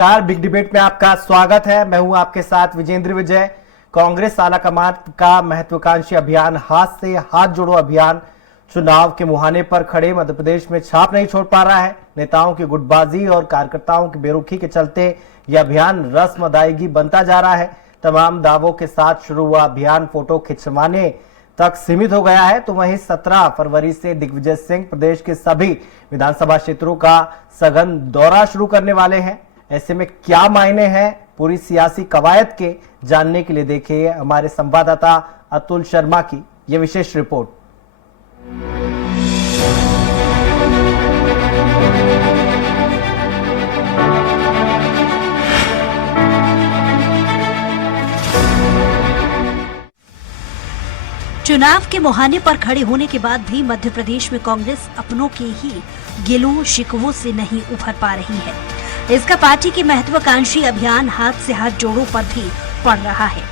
नमस्कार, big debate में आपका स्वागत है। मैं हूं आपके साथ विजेंद्र विजय। कांग्रेस आलाकमान का महत्वाकांक्षी अभियान हाथ से हाथ जोड़ो अभियान चुनाव के मुहाने पर खड़े मध्य प्रदेश में छाप नहीं छोड़ पा रहा है। नेताओं की गुटबाजी और कार्यकर्ताओं की बेरुखी के चलते यह अभियान रस्म अदायगी बनता जा रहा है। तमाम दावों के साथ शुरू हुआ अभियान फोटो खिंचवाने तक सीमित हो गया है। तो वहीं 17 फरवरी से दिग्विजय सिंह प्रदेश के सभी विधानसभा क्षेत्रों का सघन दौरा शुरू करने वाले हैं। ऐसे में क्या मायने हैं पूरी सियासी कवायद के, जानने के लिए देखिए हमारे संवाददाता अतुल शर्मा की यह विशेष रिपोर्ट। चुनाव के मुहाने पर खड़े होने के बाद भी मध्य प्रदेश में कांग्रेस अपनों के ही गिलों शिकवों से नहीं उभर पा रही है। इसका पार्टी की महत्वाकांक्षी अभियान हाथ से हाथ जोड़ो पर भी पड़ रहा है।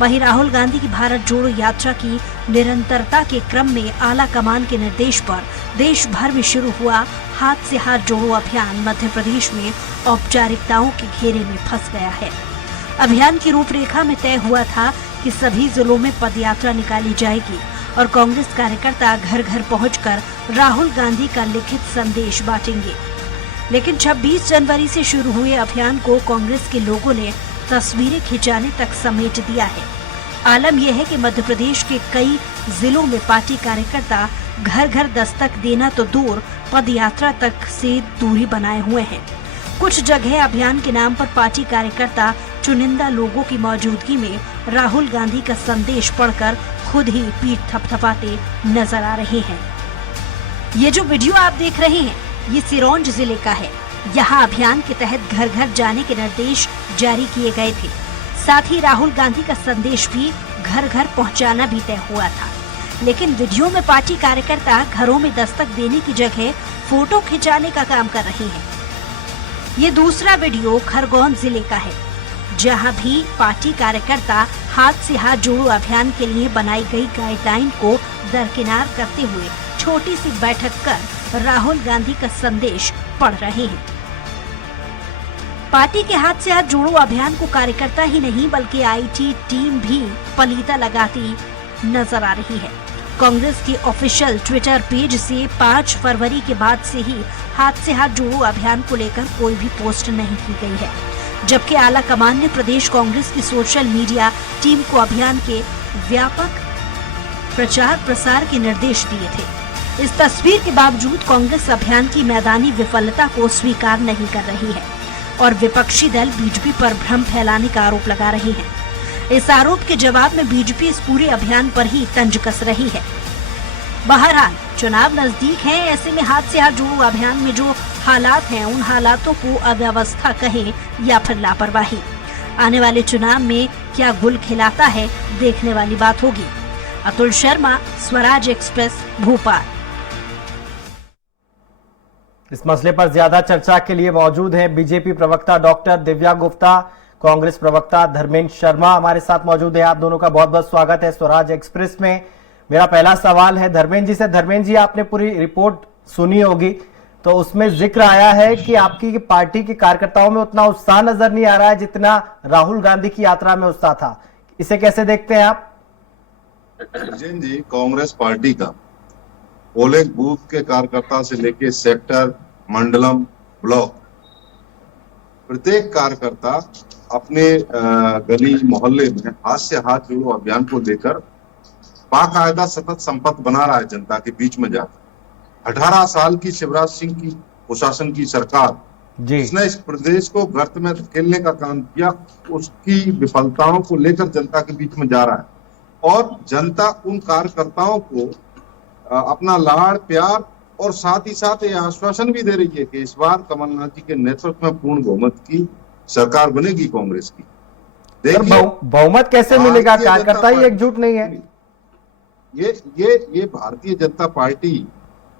वहीं राहुल गांधी की भारत जोड़ो यात्रा की निरंतरता के क्रम में आला कमान के निर्देश पर देश भर में शुरू हुआ हाथ से हाथ जोड़ो अभियान मध्य प्रदेश में औपचारिकताओं के घेरे में फंस गया है। अभियान की रूपरेखा में तय हुआ था कि सभी जिलों में पदयात्रा निकाली जाएगी और कांग्रेस कार्यकर्ता घर घर पहुंचकर राहुल गांधी का लिखित संदेश बांटेंगे। लेकिन 26 जनवरी से शुरू हुए अभियान को कांग्रेस के लोगों ने तस्वीरें खिंचाने तक समेट दिया है। आलम यह है कि मध्य प्रदेश के कई जिलों में पार्टी कार्यकर्ता घर घर दस्तक देना तो दूर पद यात्रा तक से दूरी बनाए हुए हैं। कुछ जगह अभियान के नाम पर पार्टी कार्यकर्ता चुनिंदा लोगों की मौजूदगी में राहुल गांधी का संदेश पढ़कर खुद ही पीठ थपथपाते नजर आ रहे हैं। ये जो वीडियो आप देख रहे हैं ये सिरोंज जिले का है। यहाँ अभियान के तहत घर घर जाने के निर्देश जारी किए गए थे। साथ ही राहुल गांधी का संदेश भी घर घर पहुँचाना भी तय हुआ था। लेकिन वीडियो में पार्टी कार्यकर्ता घरों में दस्तक देने की जगह फोटो खिंचाने का काम कर रहे हैं। ये दूसरा वीडियो खरगोन जिले का है, जहां भी पार्टी कार्यकर्ता हाथ से हाथ जोड़ो अभियान के लिए बनाई गई गाइडलाइन को दरकिनार करते हुए छोटी सी बैठक कर राहुल गांधी का संदेश पढ़ रहे हैं। पार्टी के हाथ से हाथ जोड़ो अभियान को कार्यकर्ता ही नहीं बल्कि आईटी टीम भी पलीता लगाती नजर आ रही है। कांग्रेस के ऑफिशियल ट्विटर पेज से 5 फरवरी के बाद से ही हाथ से हाथ जोड़ो अभियान को लेकर कोई भी पोस्ट नहीं की गई है, जबकि आला कमान ने प्रदेश कांग्रेस की सोशल मीडिया टीम को अभियान के व्यापक प्रचार प्रसार के निर्देश दिए थे। इस तस्वीर के बावजूद कांग्रेस अभियान की मैदानी विफलता को स्वीकार नहीं कर रही है और विपक्षी दल बीजेपी पर भ्रम फैलाने का आरोप लगा रहे हैं। इस आरोप के जवाब में बीजेपी इस पूरे अभियान पर ही तंज कस रही है। बहरहाल चुनाव नजदीक है, ऐसे में हाथ से हाथ जोड़ो अभियान में जो हालात हैं उन हालातों को अव्यवस्था कहें या फिर लापरवाही, आने वाले चुनाव में क्या गुल खिलाता है देखने वाली बात होगी। अतुल शर्मा, स्वराज एक्सप्रेस, भोपाल। इस मसले पर ज्यादा चर्चा के लिए मौजूद हैं बीजेपी प्रवक्ता डॉक्टर दिव्या गुप्ता, कांग्रेस प्रवक्ता धर्मेंद्र शर्मा हमारे साथ मौजूद है। आप दोनों का बहुत बहुत स्वागत है स्वराज एक्सप्रेस में। मेरा पहला सवाल है धर्मेंद्र जी से। धर्मेंद्र जी, आपने पूरी रिपोर्ट सुनी होगी, तो उसमें जिक्र आया है कि आपकी पार्टी के कार्यकर्ताओं में उतना उत्साह नजर नहीं आ रहा है जितना राहुल गांधी की यात्रा में उत्साह था। इसे कैसे देखते हैं आप? विजय जी, कांग्रेस पार्टी का पोलिंग बूथ के कार्यकर्ता से लेके सेक्टर, मंडलम, ब्लॉक, प्रत्येक कार्यकर्ता अपने गली मोहल्ले में हाथ से हाथ जोड़ो अभियान को लेकर बाकायदा सतत संपर्क बना रहा है जनता के बीच में जाकर। 18 साल की शिवराज सिंह की प्रशासन की सरकार जिसने इस प्रदेश को गर्त में धकेलने का काम किया, उसकी विफलताओं को लेकर जनता के बीच में जा रहा है और जनता उन कार्यकर्ताओं को अपना लाड़ प्यार और साथ ही साथ ये आश्वासन भी दे रही है कि इस बार कमलनाथ जी के नेतृत्व में पूर्ण बहुमत की सरकार बनेगी कांग्रेस की। देखिए बहुमत कैसे मिलेगा, कार्यकर्ता ही एकजुट नहीं है। ये भारतीय जनता पार्टी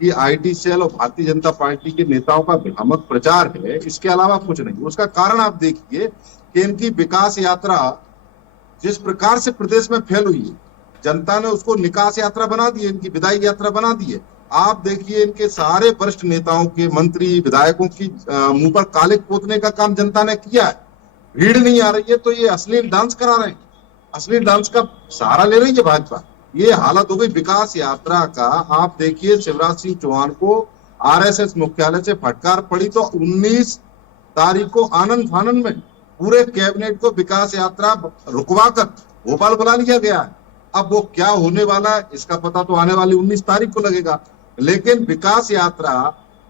की आईटी सेल और भारतीय जनता पार्टी के नेताओं का भ्रामक प्रचार है, इसके अलावा कुछ नहीं। उसका कारण आप देखिए कि इनकी विकास यात्रा जिस प्रकार से प्रदेश में फैल हुई है, जनता ने उसको निकास यात्रा बना दी है, इनकी विदाई यात्रा बना दी है। आप देखिए इनके सारे वरिष्ठ नेताओं के, मंत्री विधायकों की मुंह पर कालिक पोतने का काम जनता ने किया है। भीड़ नहीं आ रही है तो ये अश्लील डांस करा रहे हैं, अश्लील डांस का सहारा ले रही है भाजपा। ये हालत हो गई विकास यात्रा का। आप देखिए शिवराज सिंह चौहान को आरएसएस मुख्यालय से फटकार पड़ी तो 19 तारीख को आनंद फानंद में पूरे कैबिनेट को विकास यात्रा रुकवा कर भोपाल बुला लिया गया है। अब वो क्या होने वाला है इसका पता तो आने वाली 19 तारीख को लगेगा। लेकिन विकास यात्रा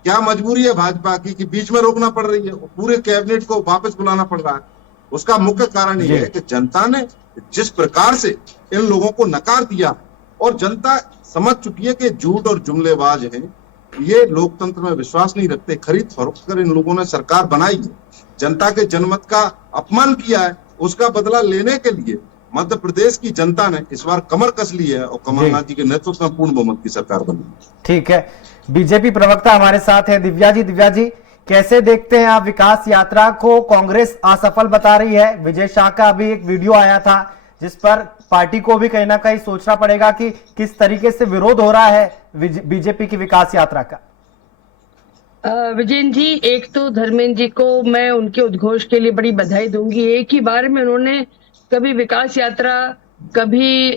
क्या मजबूरी है भाजपा की कि बीच में रोकना पड़ रही है, पूरे कैबिनेट को वापस बुलाना पड़ रहा है। उसका मुख्य कारण ये है कि जनता ने जिस प्रकार से इन लोगों को नकार दिया और जनता समझ चुकी है कि झूठ और जुमलेबाज हैं, ये लोकतंत्र में विश्वास नहीं रखते। खरीद फरोख्त कर इन लोगों ने सरकार बनाई है, जनता के जनमत का अपमान किया है। उसका बदला लेने के लिए मध्य प्रदेश की जनता ने इस बार कमर कस ली है और कमलनाथ जी के नेतृत्व में पूर्ण बहुमत की सरकार बनी। ठीक है, बीजेपी प्रवक्ता हमारे साथ है दिव्या जी। दिव्या जी, कैसे देखते हैं आप विकास यात्रा को? कांग्रेस असफल बता रही है। विजय शाह का अभी एक वीडियो आया था जिस पर पार्टी को भी कहीं ना कहीं सोचना पड़ेगा कि किस तरीके से विरोध हो रहा है बीजेपी की विकास यात्रा का। विजयन जी, एक तो धर्मेंद्र जी को मैं उनके उद्घोष के लिए बड़ी बधाई दूंगी। एक ही बार में उन्होंने कभी विकास यात्रा, कभी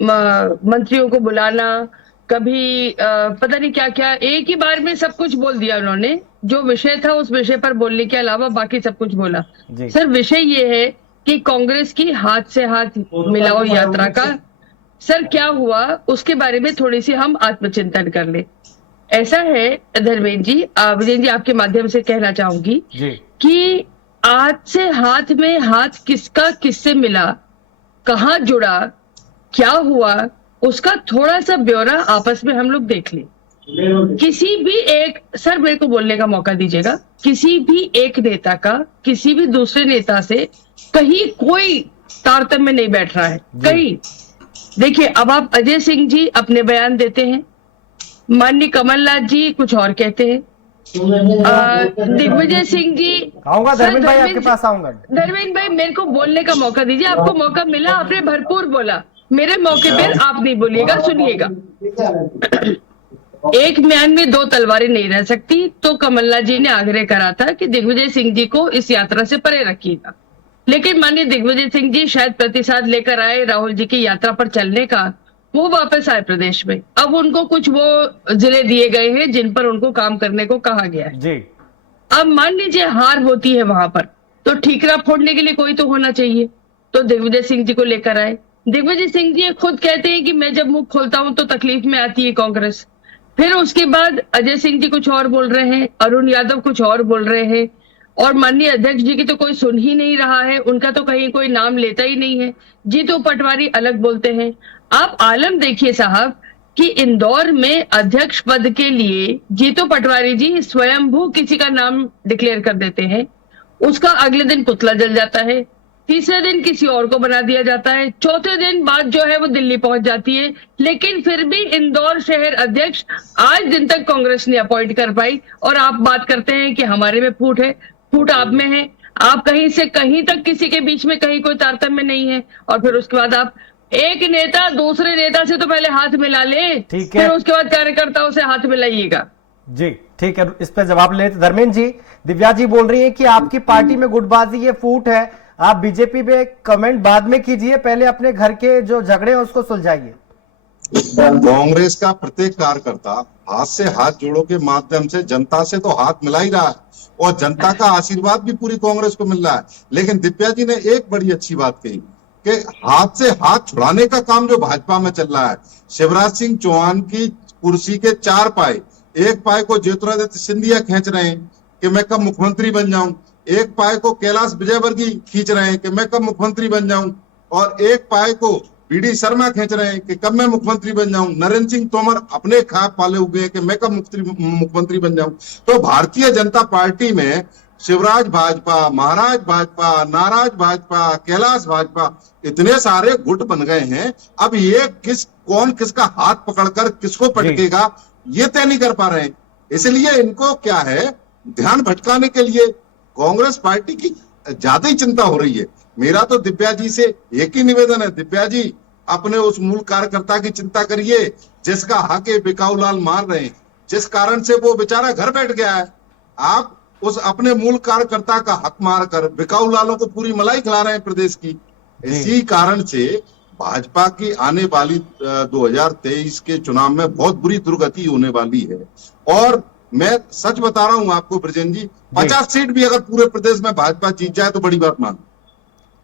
मंत्रियों को बुलाना, कभी पता नहीं क्या क्या, एक ही बार में सब कुछ बोल दिया उन्होंने। जो विषय था उस विषय पर बोलने के अलावा बाकी सब कुछ बोला। सर, विषय ये है कि कांग्रेस की हाथ से हाथ मिलाओ यात्रा का सर क्या हुआ, उसके बारे में थोड़ी सी हम आत्मचिंतन कर ले। ऐसा है धर्मेंद्र जी, विजय जी आपके माध्यम से कहना चाहूंगी कि आज से हाथ में हाथ किसका किससे मिला, कहाँ जुड़ा, क्या हुआ, उसका थोड़ा सा ब्यौरा आपस में हम लोग देख लें। किसी भी एक, सर मेरे को बोलने का मौका दीजिएगा, किसी भी एक नेता का किसी भी दूसरे नेता से कहीं कोई तारतम्य नहीं बैठ रहा है कहीं। देखिए, अब आप अजय सिंह जी अपने बयान देते हैं, माननीय कमलनाथ जी कुछ और कहते हैं, दिग्विजय सिंह जी। आऊंगा धर्मेंद्र भाई, आपके पास आऊंगा। धर्मेंद्र भाई, मेरे को बोलने का मौका दीजिए। आपको मौका मिला, आपने भरपूर बोला, मेरे मौके पर आप नहीं बोलिएगा, सुनिएगा। एक म्यान में दो तलवारें नहीं रह सकती, तो कमलनाथ जी ने आग्रह करा था कि दिग्विजय सिंह जी को इस यात्रा से परे रखिएगा। लेकिन माननीय दिग्विजय सिंह जी शायद प्रतिसाद लेकर आए राहुल जी की यात्रा पर चलने का, वो वापस आए प्रदेश में। अब उनको कुछ वो जिले दिए गए हैं जिन पर उनको काम करने को कहा गया है जी। अब मान लीजिए हार होती है वहां पर, तो ठीकरा फोड़ने के लिए कोई तो होना चाहिए, तो दिग्विजय सिंह जी को लेकर आए। दिग्विजय सिंह जी खुद कहते हैं कि मैं जब मुंह खोलता हूं तो तकलीफ में आती है कांग्रेस। फिर उसके बाद अजय सिंह जी कुछ और बोल रहे हैं, अरुण यादव कुछ और बोल रहे हैं, और माननीय अध्यक्ष जी की तो कोई सुन ही नहीं रहा है, उनका तो कहीं कोई नाम लेता ही नहीं है। जीतू पटवारी अलग बोलते हैं। आप आलम देखिए साहब कि इंदौर में अध्यक्ष पद के लिए जीतू पटवारी जी स्वयंभू किसी का नाम डिक्लेयर कर देते हैं, उसका अगले दिन पुतला जल जाता है, तीसरे दिन किसी और को बना दिया जाता है, चौथे दिन बात जो है वो दिल्ली पहुंच जाती है। लेकिन फिर भी इंदौर शहर अध्यक्ष आज दिन तक कांग्रेस ने अपॉइंट कर पाई। और आप बात करते हैं कि हमारे में फूट है, फूट आप में है। आप कहीं से कहीं तक किसी के बीच में कहीं कोई तारतम्य नहीं है, और फिर उसके बाद आप एक नेता दूसरे नेता से तो पहले हाथ मिला ले, फिर उसके बाद कार्यकर्ताओं से हाथ मिलाइएगा। जी ठीक है, इस पर जवाब लेते। धर्मेंद्र जी, दिव्या जी बोल रही है कि आपकी पार्टी में गुटबाजी है, फूट है। आप बीजेपी पे कमेंट बाद में कीजिए, पहले अपने घर के जो झगड़े हैं उसको सुलझाइए। कांग्रेस का प्रत्येक कार्यकर्ता हाथ से हाथ जोड़ों के माध्यम से जनता से तो हाथ मिला ही रहा है, और जनता का आशीर्वाद भी पूरी कांग्रेस को मिल रहा है। लेकिन दिव्या जी ने एक बड़ी अच्छी बात कही कि हाथ से हाथ छुड़ाने का काम जो भाजपा में चल रहा है। शिवराज सिंह चौहान की कुर्सी के 4 पाए, एक पाए को ज्योतिरादित्य सिंधिया खींच रहे हैं कि मैं कब मुख्यमंत्री बन जाऊं, एक पाए को कैलाश विजयवर्गीय खींच रहे हैं कि मैं कब मुख्यमंत्री बन जाऊं, और एक पाए को बीडी शर्मा खींच रहे हैं कि कब मैं मुख्यमंत्री बन जाऊं। नरेंद्र सिंह तोमर अपने खाप पाले हुए हैं कि मैं कब मुख्यमंत्री बन जाऊं। तो भारतीय जनता पार्टी में शिवराज भाजपा, महाराज भाजपा, नाराज भाजपा, कैलाश भाजपा, इतने सारे गुट बन गए हैं। अब ये कौन किसका हाथ पकड़कर किसको पटकेगा ये तय नहीं कर पा रहे हैं। इसलिए इनको क्या है, ध्यान भटकाने के लिए कांग्रेस पार्टी की ज्यादा ही चिंता हो रही है। मेरा तो दिव्या जी से एक ही निवेदन है, दिव्या जी अपने उस मूल कार्यकर्ता की चिंता करिए जिसका हक है बिकाऊ लाल मार रहे हैं, जिस कारण से वो बेचारा घर बैठ गया है, आप उस अपने मूल कार्यकर्ता का हक मारकर बिकाऊ लालों को पूरी मलाई खिला रहे हैं प्रदेश की। इसी कारण से भाजपा की आने वाली 2023 के चुनाव में बहुत बुरी दुर्गति होने वाली है। और मैं सच बता रहा हूं आपको ब्रजेन जी, 50 सीट भी अगर पूरे प्रदेश में भाजपा जीत जाए तो बड़ी बात मान।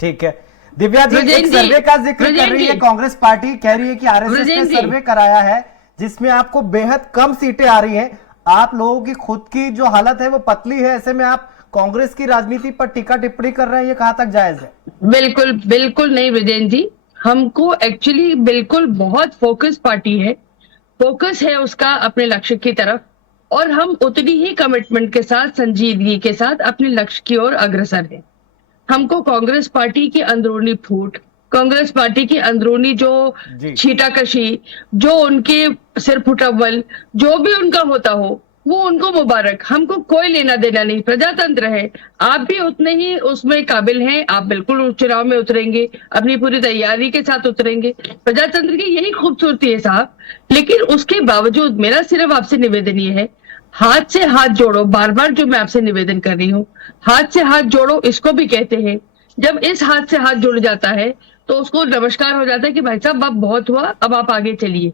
ठीक है दिव्या जी, एक सर्वे का जिक्र कर रही है कांग्रेस पार्टी, कह रही है कि आरएसएस ने सर्वे कराया है जिसमें आपको बेहद कम सीटें आ रही हैं। आप लोगों की खुद की जो हालत है वो पतली है, ऐसे में आप कांग्रेस की राजनीति पर टीका टिप्पणी कर रहे हैं, ये कहां तक जायज है? बिल्कुल बिल्कुल नहीं विजयन जी, हमको एक्चुअली बिल्कुल बहुत फोकस पार्टी है, फोकस है उसका अपने लक्ष्य की तरफ, और हम उतनी ही कमिटमेंट के साथ, संजीदगी के साथ अपने लक्ष्य की ओर अग्रसर हैं। हमको कांग्रेस पार्टी की अंदरूनी फूट, कांग्रेस पार्टी की अंदरूनी जो छीटाकशी, जो उनके सिर फुटअव्वल, जो भी उनका होता हो वो उनको मुबारक, हमको कोई लेना देना नहीं। प्रजातंत्र है, आप भी उतने ही उसमें काबिल हैं, आप बिल्कुल उस चुनाव में उतरेंगे, अपनी पूरी तैयारी के साथ उतरेंगे। प्रजातंत्र की यही खूबसूरती है साहब। लेकिन उसके बावजूद मेरा सिर्फ आपसे निवेदन ये है, हाथ से हाथ जोड़ो, बार बार जो मैं आपसे निवेदन कर रही हूँ, हाथ से हाथ जोड़ो इसको भी कहते हैं। जब इस हाथ से हाथ जुड़ जाता है तो उसको नमस्कार हो जाता है कि भाई साहब अब बहुत हुआ, अब आप आगे चलिए।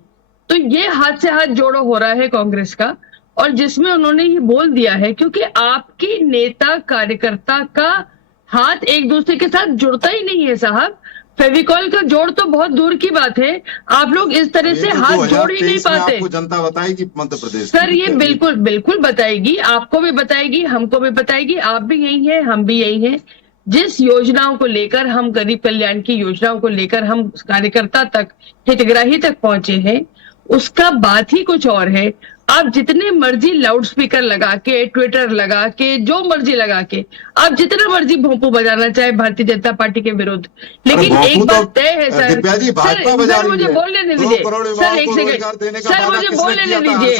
तो ये हाथ से हाथ जोड़ो हो रहा है कांग्रेस का, और जिसमें उन्होंने ये बोल दिया है, क्योंकि आपकी नेता कार्यकर्ता का हाथ एक दूसरे के साथ जुड़ता ही नहीं है साहब। फेविकॉल का जोड़ तो बहुत दूर की बात है, आप लोग इस तरह से हाथ जोड़ ही नहीं पाते। आपको जनता बताएगी मध्य प्रदेश सर, ये बिल्कुल बिल्कुल बताएगी, आपको भी बताएगी, हमको भी बताएगी। आप भी यही हैं, हम भी यही हैं। जिस योजनाओं को लेकर हम, गरीब कल्याण की योजनाओं को लेकर हम कार्यकर्ता तक, हितग्राही तक पहुंचे हैं, उसका बात ही कुछ और है। आप जितने मर्जी लाउड स्पीकर लगा के, ट्विटर लगा के, जो मर्जी लगा के, आप जितना मर्जी भोंपू बजाना चाहे भारतीय जनता पार्टी के विरुद्ध, लेकिन एक बात तय है सर, सर मुझे बोलने दीजिए, सर एक सेकंड, सर मुझे बोलने दीजिए,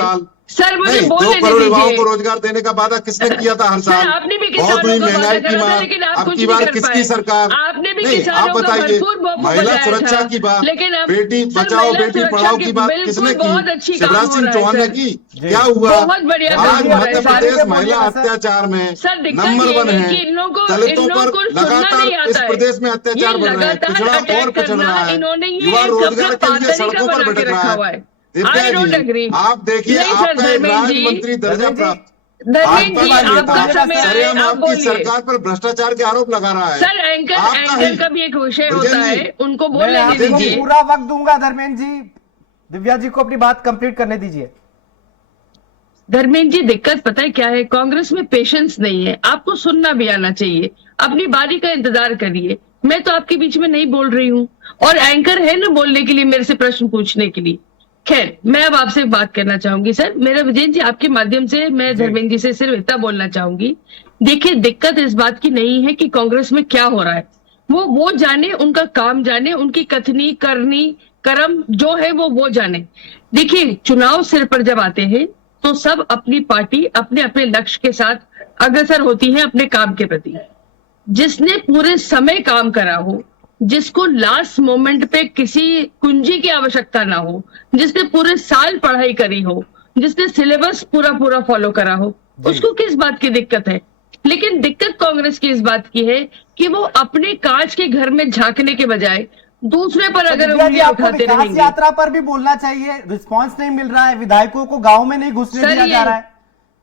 सर मुझे बोलने दीजिए। को रोजगार देने का वादा किसने किया था हर साल? आपने भी बहुत हुई महंगाई की मार, अब की बार किसकी सरकार? आपने भी नहीं, आप बताइए, महिला सुरक्षा की बात, बेटी बचाओ बेटी पढ़ाओ की बात किसने की? शिवराज सिंह चौहान ने की। क्या हुआ? बहुत बढ़िया आज मध्य प्रदेश महिला अत्याचार में नंबर 1 है। दलितों पर लगातार इस प्रदेश में अत्याचार बढ़ रहे हैं, पिछड़ा और पिछड़ रहा है, युवा रोजगार के लिए सड़कों पर भटक रहा है। आप देखिए, आपका एक राज्य मंत्री दर्जा प्राप्त, आपकी सरकार पर भ्रष्टाचार के आरोप लगा रहा है। सर एंकर का भी एक विषय होता है, उनको बोलने दीजिए। पूरा वक्त दूंगा धर्मेंद्र जी, दिव्या जी को अपनी बात कंप्लीट करने दीजिए। धर्मेंद्र जी, दिक्कत पता है क्या है, कांग्रेस में पेशेंस नहीं है। आपको सुनना भी आना चाहिए, अपनी बारी का इंतजार करिए। मैं तो आपके बीच में नहीं बोल रही हूँ, और एंकर है ना बोलने के लिए, मेरे से प्रश्न पूछने के लिए। खैर, मैं अब आपसे बात करना चाहूंगी सर। मेरा विजयन जी, आपके माध्यम से मैं धर्मेंद्र जी से सिर्फ इतना बोलना चाहूंगी, देखिए दिक्कत इस बात की नहीं है कि कांग्रेस में क्या हो रहा है, वो जाने, उनका काम जाने, उनकी कथनी करनी कर्म जो है वो जाने। देखिए, चुनाव सिर पर जब आते हैं तो सब अपनी पार्टी अपने अपने लक्ष्य के साथ अग्रसर होती है अपने काम के प्रति। जिसने पूरे समय काम करा हो, जिसको लास्ट मोमेंट पे किसी कुंजी की आवश्यकता ना हो, जिसने पूरे साल पढ़ाई करी हो, जिसने सिलेबस पूरा फॉलो करा हो, उसको किस बात की दिक्कत है? लेकिन दिक्कत कांग्रेस की इस बात की है कि वो अपने कांच के घर में झांकने के बजाय दूसरे पर अगर उंगलियां उठाते रहेंगे। यात्रा पर भी बोलना चाहिए, रिस्पांस नहीं मिल रहा है, विधायकों को गांव में नहीं घुसने दिया जा रहा है।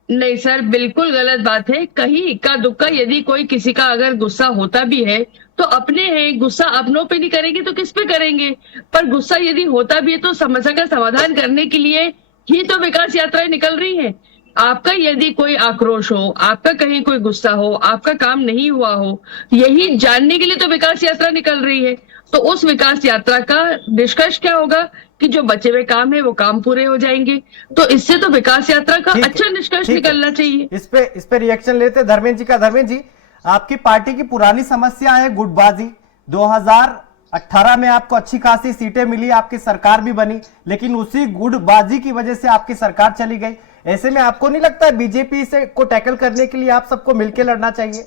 नहीं सर, बिल्कुल गलत बात है। कहीं इक्का दुक्का यदि कोई किसी का अगर गुस्सा होता भी है तो अपने हैं, गुस्सा अपनों पे नहीं करेंगे तो किस पे करेंगे? पर गुस्सा यदि होता भी है तो समस्या का समाधान करने के लिए ही तो विकास यात्राएं निकल रही हैं। आपका यदि कोई आक्रोश हो, आपका कहीं कोई गुस्सा हो, आपका काम नहीं हुआ हो, यही जानने के लिए तो विकास यात्रा निकल रही है। तो उस विकास यात्रा का निष्कर्ष क्या होगा कि जो बचे हुए काम है वो काम पूरे हो जाएंगे। तो इससे तो विकास यात्रा का अच्छा निष्कर्ष निकलना चाहिए। इस पे रिएक्शन लेते धर्मेंद्र जी का। धर्मेंद्र जी, आपकी पार्टी की पुरानी समस्या है गुटबाजी। 2018 में आपको अच्छी खासी सीटें मिली, आपकी सरकार भी बनी, लेकिन उसी गुटबाजी की वजह से आपकी सरकार चली गई। ऐसे में आपको नहीं लगता है बीजेपी से को टैकल करने के लिए आप सबको मिलकर लड़ना चाहिए?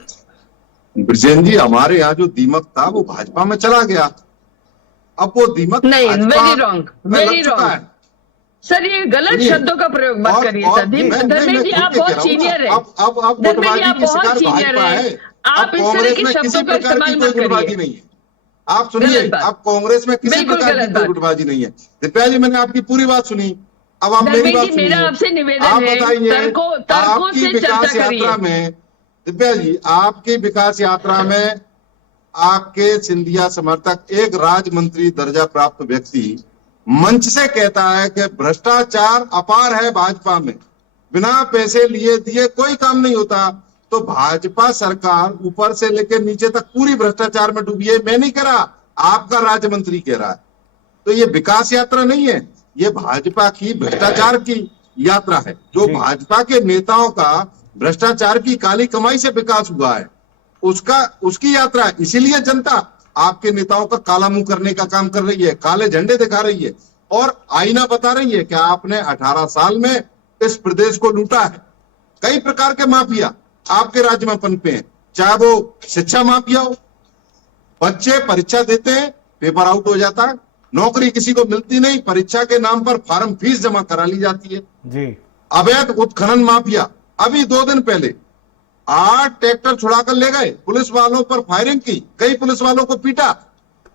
ब्रजेन जी, हमारे यहाँ जो दीमक था वो भाजपा में चला गया, अब वो दीमक नहीं, very wrong, very wrong. Sir ये गलत सुनिए, शब्दों का प्रयोग मत करिए सर। धर्मेंद्र जी आप बहुत सीनियर है। अब धर्मेंद्र जी गुटबाजी आप की बहुत शिकार सीनियर भाजपा है। है। आप अब इस तरह कांग्रेस के में किसी शब्दों का प्रकार की इस्तेमाल कोई मत गुटबाजी करिए। नहीं है। आप सुनिए, गलत बात। अब कांग्रेस में किसी बिल्कुल प्रकार की गलत कोई बात। गुटबाजी नहीं है। दिव्या जी मैंने आपकी पूरी बात सुनी, अब आप मेरी धर्मेंद्र बात जी मेरा सुनिए। आपसे निवेदन आप है, बताइए, तर्कों आपकी से विकास चर्चा यात्रा करिए। में, दिव्या जी आपकी विकास यात्रा में आपके सिंधिया समर्थक एक राज्य मंत्री दर्जा प्राप्त व्यक्ति मंच से कहता है कि भ्रष्टाचार अपार है भाजपा में, बिना पैसे लिए दिए कोई काम नहीं होता। तो भाजपा सरकार ऊपर से लेकर नीचे तक पूरी भ्रष्टाचार में डूबी है। मैं नहीं कह रहा, आपका राज्य मंत्री कह रहा है। तो ये विकास यात्रा नहीं है, ये भाजपा की भ्रष्टाचार की यात्रा है। जो जी। भाजपा के नेताओं का भ्रष्टाचार की काली कमाई से विकास हुआ है, उसकी यात्रा है। इसीलिए जनता आपके नेताओं का काला मुंह करने का काम कर रही है, काले झंडे दिखा रही है और आईना बता रही है कि आपने 18 साल में इस प्रदेश को लूटा है। कई प्रकार के माफिया आपके राज्य में पनपे हैं, चाहे वो शिक्षा माफिया हो, बच्चे परीक्षा देते हैं, पेपर आउट हो जाता है, नौकरी किसी को मिलती नहीं, परीक्षा के नाम पर फार्म फीस जमा करा ली जाती है। जी। अवैध उत्खनन माफिया, अभी 2 दिन पहले 8 ट्रैक्टर छुड़ाकर ले गए, पुलिस वालों पर फायरिंग की, कई पुलिस वालों को पीटा।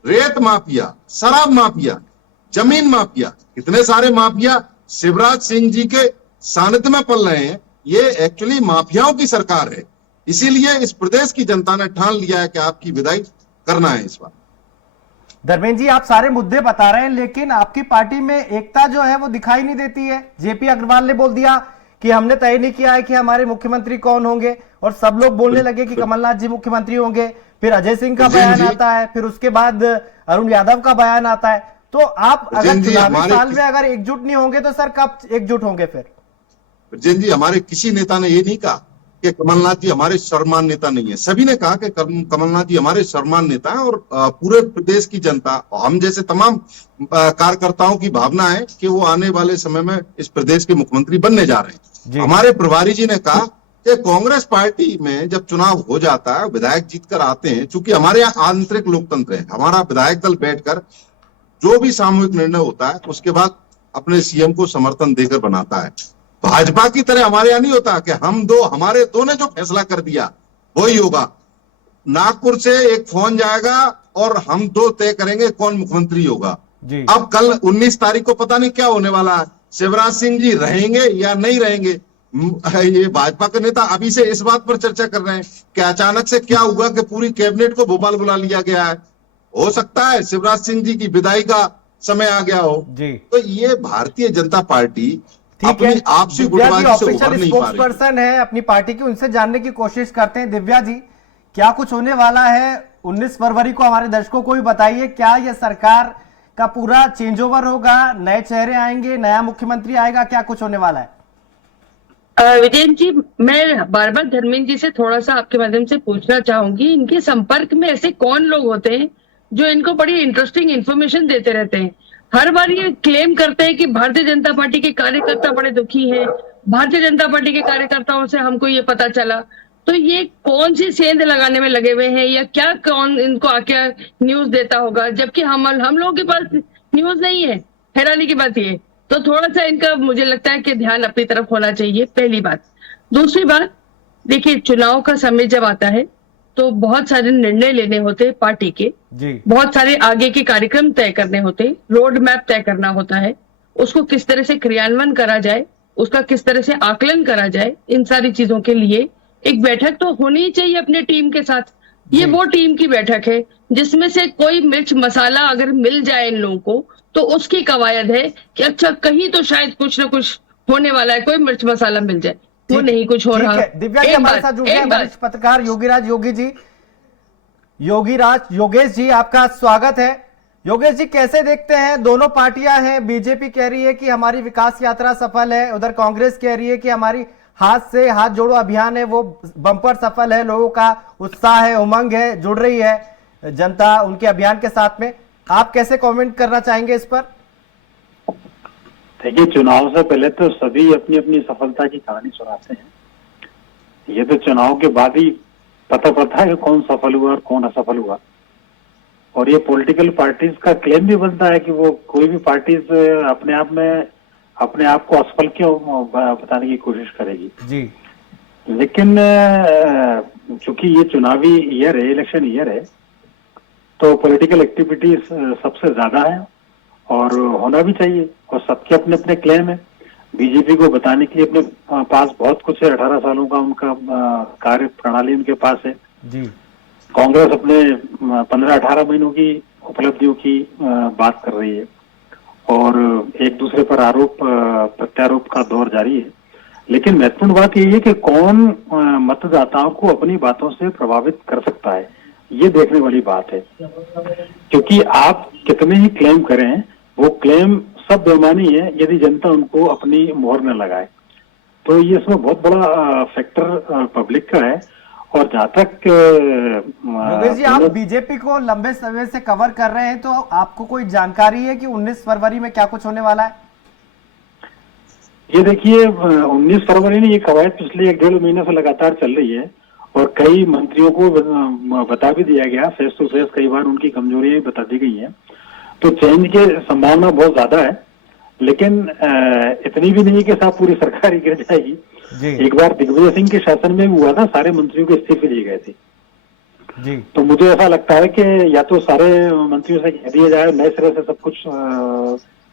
रेत माफिया, शराब माफिया, जमीन माफिया, इतने सारे माफिया शिवराज सिंह जी के सानिध्य में पल रहे हैं। ये एक्चुअली माफियाओं की सरकार है। इसीलिए इस प्रदेश की जनता ने ठान लिया है कि आपकी विदाई करना है इस बार। धर्मेंद्र जी आप सारे मुद्दे बता रहे हैं, लेकिन आपकी पार्टी में एकता जो है वो दिखाई नहीं देती है। जेपी अग्रवाल ने बोल दिया कि हमने तय नहीं किया है कि हमारे मुख्यमंत्री कौन होंगे, और सब लोग बोलने लगे कि कमलनाथ जी मुख्यमंत्री होंगे। फिर अजय सिंह का बयान आता है, फिर उसके बाद अरुण यादव का बयान आता है। तो आप अगर चुनावी साल में अगर एकजुट नहीं होंगे तो सर कब एकजुट होंगे फिर? ब्रजेन जी, हमारे किसी नेता ने ये नहीं कहा कि कमलनाथ जी हमारे सर्वमान नेता नहीं है। सभी ने कहा कि कमलनाथ जी हमारे सर्वमान नेता हैं और पूरे प्रदेश की जनता, हम जैसे तमाम कार्यकर्ताओं की भावना है कि वो आने वाले समय में इस प्रदेश के मुख्यमंत्री बनने जा रहे हैं। हमारे प्रभारी जी ने कहा कि कांग्रेस पार्टी में जब चुनाव हो जाता है, विधायक जीतकर आते हैं, चूंकि हमारे यहाँ आंतरिक लोकतंत्र है, हमारा विधायक दल बैठकर जो भी सामूहिक निर्णय होता है उसके बाद अपने सीएम को समर्थन देकर बनाता है। भाजपा की तरह हमारे यहाँ नहीं होता कि हमारे दो ने जो फैसला कर दिया वही होगा। नागपुर से एक फोन जाएगा और हम 2 तय करेंगे कौन मुख्यमंत्री होगा। अब कल 19 तारीख को पता नहीं क्या होने वाला है, शिवराज सिंह जी रहेंगे या नहीं रहेंगे। ये भाजपा के नेता अभी से इस बात पर चर्चा कर रहे हैं कि अचानक से क्या हुआ कि पूरी कैबिनेट को भोपाल बुला लिया गया है। हो सकता है शिवराज सिंह जी की विदाई का समय आ गया हो। तो ये भारतीय जनता पार्टी अपनी आपसी गुटबाजी से उभर नहीं पा रही। पर्सन है अपनी पार्टी की, उनसे जानने की कोशिश करते हैं। दिव्या जी, क्या कुछ होने वाला है 19 फरवरी को? हमारे दर्शकों को भी बताइए, क्या यह सरकार का पूरा चेंज ओवर होगा, नए चेहरे आएंगे, नया मुख्यमंत्री आएगा, क्या कुछ होने वाला है? विजयन जी, मैं बार बार धर्मेंद्र जी से थोड़ा सा आपके माध्यम से पूछना चाहूंगी, इनके संपर्क में ऐसे कौन लोग होते हैं जो इनको बड़ी इंटरेस्टिंग इन्फॉर्मेशन देते रहते हैं? हर बार ये क्लेम करते हैं कि भारतीय जनता पार्टी के कार्यकर्ता बड़े दुखी हैं, भारतीय जनता पार्टी के कार्यकर्ताओं से हमको ये पता चला। तो ये कौन सी सेंध लगाने में लगे हुए हैं, या क्या कौन इनको आके न्यूज देता होगा, जबकि हम लोगों के पास न्यूज नहीं है। हैरानी की बात ये। तो थोड़ा सा इनका मुझे लगता है कि ध्यान अपनी तरफ होना चाहिए, पहली बात। दूसरी बात, देखिए चुनाव का समय जब आता है तो बहुत सारे निर्णय लेने होते पार्टी के, बहुत सारे आगे के कार्यक्रम तय करने होते, रोड मैप तय करना होता है, उसको किस तरह से क्रियान्वयन करा जाए, उसका किस तरह से आकलन करा जाए, इन सारी चीजों के लिए एक बैठक तो होनी ही चाहिए अपने टीम के साथ। ये वो टीम की बैठक है जिसमें से कोई मिर्च मसाला अगर मिल जाए इन लोगों को तो उसकी कवायद है कि अच्छा कहीं तो शायद कुछ ना कुछ होने वाला है, कोई मिर्च मसाला मिल जाए। वो नहीं कुछ हो रहा। दिव्या जी हमारे साथ जुड़ गए वरिष्ठ पत्रकार योगीराज योगी जी। योगेश जी आपका स्वागत है। योगेश जी, कैसे देखते हैं, दोनों पार्टियां हैं, बीजेपी कह रही है कि हमारी विकास यात्रा सफल है, उधर कांग्रेस कह रही है कि हमारी हाथ से हाथ जोड़ो अभियान है वो बम्पर सफल है, लोगों का उत्साह है, उमंग है, जुड़ रही है जनता उनके अभियान के साथ में। आप कैसे कमेंट करना चाहेंगे इस पर? देखिए, चुनाव से पहले तो सभी अपनी अपनी सफलता की कहानी सुनाते हैं। ये तो चुनाव के बाद ही पता पड़ता है कि कौन सफल हुआ और कौन असफल हुआ। और ये पॉलिटिकल पार्टीज का क्लेम भी बनता है कि वो कोई भी पार्टीज अपने आप में अपने आप को असफल क्यों बताने की कोशिश करेगी। जी। लेकिन चूंकि ये चुनावी ईयर है, इलेक्शन ईयर है, तो पॉलिटिकल एक्टिविटीज सबसे ज्यादा है और होना भी चाहिए, और सबके अपने अपने क्लेम है। बीजेपी को बताने के लिए अपने पास बहुत कुछ है, 18 सालों का उनका कार्य प्रणाली उनके पास है। जी। कांग्रेस अपने 15-18 महीनों की उपलब्धियों की बात कर रही है और एक दूसरे पर आरोप प्रत्यारोप का दौर जारी है। लेकिन महत्वपूर्ण बात यही है कि कौन मतदाताओं को अपनी बातों से प्रभावित कर सकता है, ये देखने वाली बात है। क्योंकि आप कितने ही क्लेम करें, वो क्लेम सब बेमानी है यदि जनता उनको अपनी मोहर न लगाए। तो ये इसमें बहुत बड़ा फैक्टर पब्लिक का है। और जहां तक योगेश जी, आप बीजेपी को लंबे समय से कवर कर रहे हैं, तो आपको कोई जानकारी है कि 19 फरवरी में क्या कुछ होने वाला है? ये देखिए, 19 फरवरी ने ये कवायद पिछले 1-1.5 महीने से लगातार चल रही है और कई मंत्रियों को बता भी दिया गया, फेस टू फेस कई बार उनकी कमजोरियां बता दी गई हैं। तो चेंज की संभावना बहुत ज्यादा है, लेकिन इतनी भी नहीं कि साहब पूरी सरकार ही गिर जाएगी। एक बार दिग्विजय सिंह के शासन में हुआ था, सारे मंत्रियों के इस्तीफे दिए गए थे। जी। तो मुझे ऐसा लगता है कि या तो सारे मंत्रियों से कह दिया जाए, नए सिरे से सब कुछ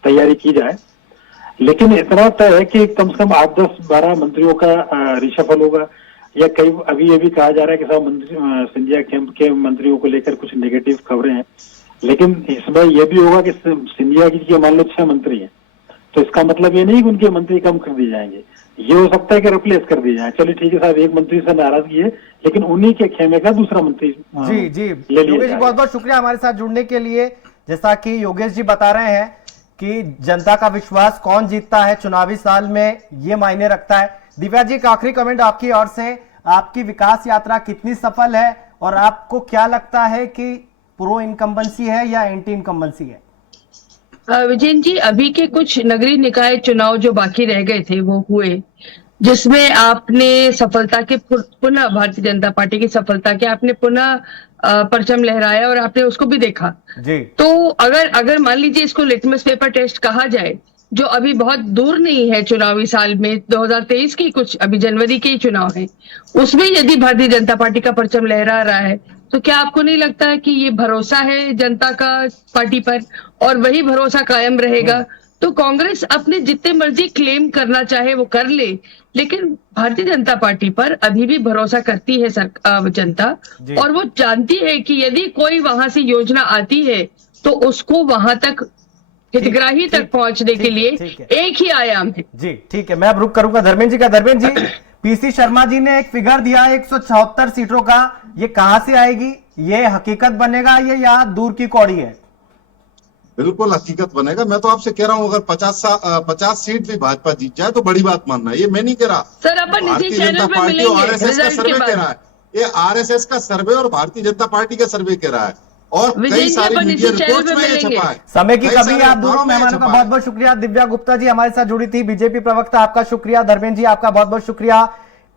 तैयारी की जाए। लेकिन इतना तय है कि कम से कम 8-10-12 मंत्रियों का रिशफल होगा। या कई अभी कहा जा रहा है कि साहब सिंधिया कैंप के मंत्रियों को लेकर कुछ नेगेटिव खबरें हैं, लेकिन इसमें यह भी होगा कि सिंधिया की मान लो 6 मंत्री हैं, तो इसका मतलब ये नहीं कि उनके मंत्री कम कर दिए जाएंगे। ये हो सकता है कि रिप्लेस कर दिए जाए। चलिए ठीक है साहब, एक मंत्री से नाराजगी है, लेकिन उन्हीं के खेमे का दूसरा मंत्री जी जी योगेश जी, बहुत बहुत शुक्रिया हमारे साथ जुड़ने के लिए। जैसा कि योगेश जी बता रहे हैं कि जनता का विश्वास कौन जीतता है चुनावी साल में, ये मायने रखता है। दिव्या जी, एक आखिरी कमेंट आपकी ओर से, आपकी विकास यात्रा कितनी सफल है और आपको क्या लगता है कि प्रो इनकम्बेंसी है या एंटी इनकम्बेंसी है? विजयन जी, अभी के कुछ नगरीय निकाय चुनाव जो बाकी रह गए थे वो हुए, जिसमें आपने सफलता के पुनः भारतीय जनता पार्टी की सफलता के आपने पुनः परचम लहराया और आपने उसको भी देखा जी। तो अगर मान लीजिए इसको लिटमस पेपर टेस्ट कहा जाए, जो अभी बहुत दूर नहीं है, चुनावी साल में 2023 की कुछ अभी जनवरी के ही चुनाव है, उसमें यदि भारतीय जनता पार्टी का परचम लहरा रहा है, तो क्या आपको नहीं लगता है कि ये भरोसा है जनता का पार्टी पर और वही भरोसा कायम रहेगा? तो कांग्रेस अपने जितने मर्जी क्लेम करना चाहे वो कर ले, लेकिन भारतीय जनता पार्टी पर अभी भी भरोसा करती है जनता, और वो जानती है कि यदि कोई वहां से योजना आती है तो उसको वहां तक हितग्राही तक पहुंचने के लिए एक ही आयाम है। जी ठीक है, मैं अब रुक करूंगा धर्मेंद्र जी का। धर्मेंद्र जी, पीसी शर्मा जी ने एक फिगर दिया है 176 सीटों का, ये कहां से आएगी? ये हकीकत बनेगा ये या दूर की कौड़ी है? बिल्कुल हकीकत बनेगा। मैं तो आपसे कह रहा हूं, अगर 50 सीट भी भाजपा जीत जाए तो बड़ी बात मानना है, ये मैं नहीं कह रहा। सर, अपन भारतीय जनता पार्टी और आरएसएस का सर्वे कह रहा है, ये आरएसएस का सर्वे और भारतीय जनता पार्टी का सर्वे कह रहा है, और कई सारी मीडिया रिपोर्ट्स में ये छपा है। समय की कमी है। आप दोनों मेहमानों का बहुत बहुत शुक्रिया। दिव्या गुप्ता जी हमारे साथ जुड़ी थी, बीजेपी प्रवक्ता, आपका शुक्रिया। धर्मेंद्र जी, आपका बहुत बहुत शुक्रिया।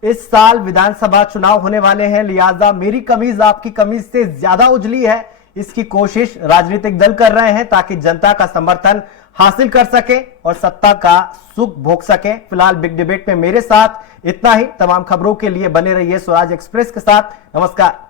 इस साल विधानसभा चुनाव होने वाले हैं, लिहाजा मेरी कमीज आपकी कमीज से ज्यादा उजली है, इसकी कोशिश राजनीतिक दल कर रहे हैं ताकि जनता का समर्थन हासिल कर सके और सत्ता का सुख भोग सके। फिलहाल बिग डिबेट में मेरे साथ इतना ही। तमाम खबरों के लिए बने रहिए स्वराज एक्सप्रेस के साथ। नमस्कार।